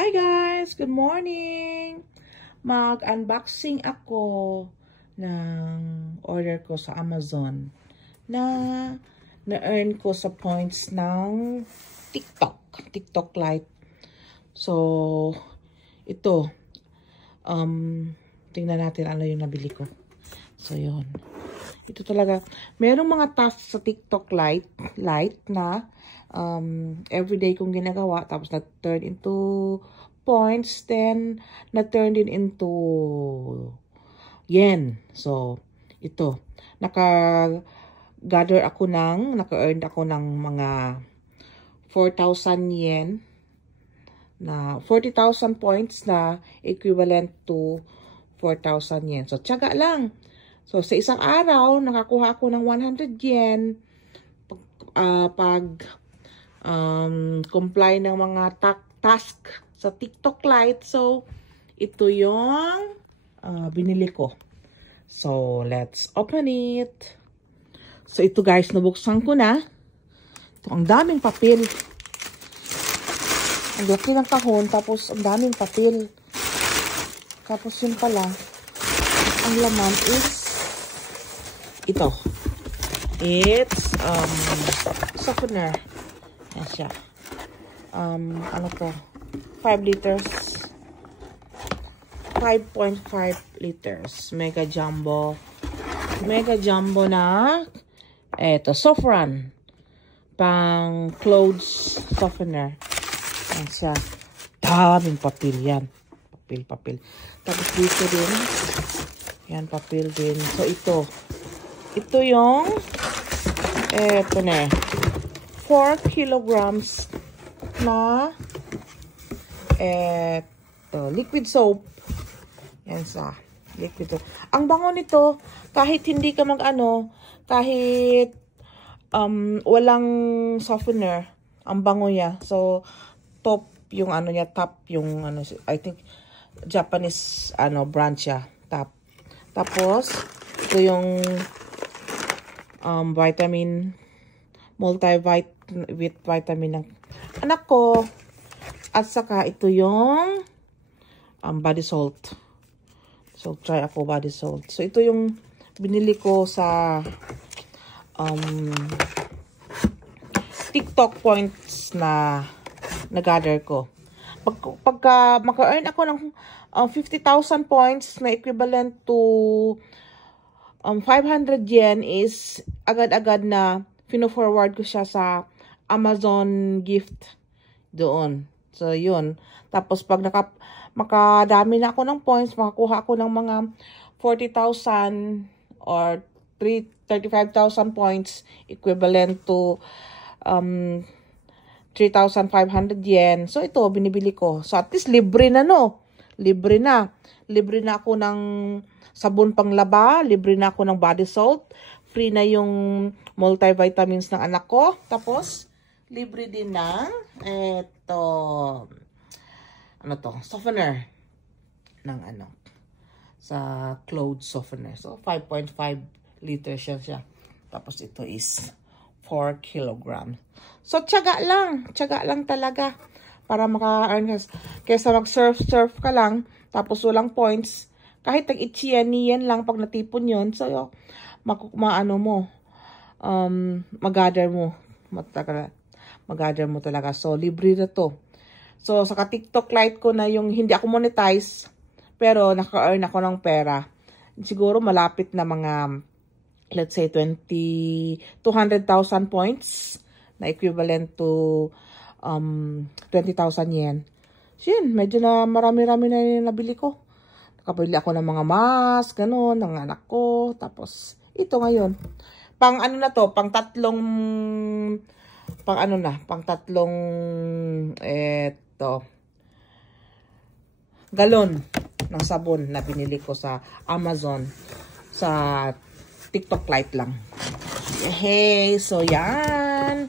Hi guys! Good morning! Mag-unboxing ako ng order ko sa Amazon na na-earn ko sa points ng TikTok Lite. So, ito. Tingnan natin ano yung nabili ko. So, yun. Ito talaga. Merong mga tasks sa TikTok Lite na everyday kong ginagawa. Tapos na-turn into points. Then, na-turn din into yen. So, ito. Naka-earn ako ng mga 4,000 yen. Na 40,000 points na equivalent to 4,000 yen. So, tiyaga lang. So, sa isang araw, nakakuha ako ng 100 yen pag comply ng mga task sa TikTok Lite. So, ito yung binili ko. So, let's open it. So, ito guys, nabuksan ko na. Ito, ang daming papel. Ang laki ng kahon, tapos ang daming papel. Tapos yun pala, ang laman is ito. It's softener. Yan siya. Ano to? 5 liters. 5.5 liters. Mega jumbo. Mega jumbo na eto, Sofran. Pang clothes softener. Yan siya. Daming papel yan. Papel. Tapos dito din. Yan, papel din. So, ito yung, eto na, 4 kilograms na, liquid soap. Yan sa, liquid soap. Ang bango nito, kahit hindi ka kahit, walang softener, ang bango niya. So, top yung niya, top yung, I think, Japanese, brand siya, top. Tapos, ito yung, multivitamin ng anak ko. At saka ito yung body salt. So, try ako body salt. So, ito yung binili ko sa TikTok points na nag-gather ko. Pagka maka-earn ako ng 50,000 points na equivalent to 500 yen is agad-agad na pino-forward ko siya sa Amazon gift doon. So, yun. Tapos, pag makadami na ako ng points, makakuha ako ng mga 40,000 or 35,000 points equivalent to 3,500 yen. So, ito, binibili ko. So, at least libre na, no? Libre na. Libre na ako ng sabon panglaba, libre na ako ng body salt, free na yung multivitamins ng anak ko, tapos libre din ng softener ng sa clothes softener. So 5.5 liters siya. Tapos ito is 4 kilograms. So tiyaga lang talaga para maka-earn kaysa mag-surf ka lang tapos walang points. Kahit tag-itchian lang pag natipon yun. So, mag-gather mo. Mag-gather mo talaga. So, libre na to. So, sa TikTok Lite ko na yung hindi ako monetize, pero naka-earn ako ng pera. Siguro malapit na mga, let's say, 200,000 points na equivalent to 20,000 yen. So, yun. Medyo na marami-rami na yung nabili ko. Nakabili ako ng mga mask, gano'n, ng anak ko. Tapos, ito ngayon. Pang tatlong, galon ng sabon na binili ko sa Amazon. Sa TikTok Lite lang. Hey, so yan.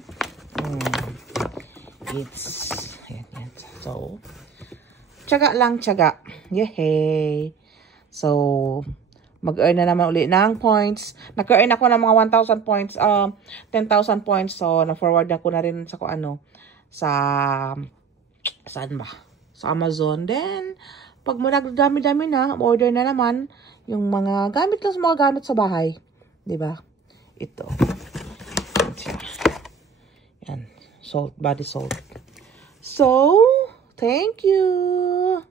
Yan. So, tiyaga. Yehey. So, mag-earn na naman ulit ng points. Nag-earn ako ng mga 1,000 points, 10,000 points. So, na-forward na ko na rin sa saan ba? sa Amazon. Then, pag dami-dami na, order na naman yung mga gamit lang sa mga gamit sa bahay. Diba? Ito. Yan siya. Yan. Salt, body salt. So, thank you.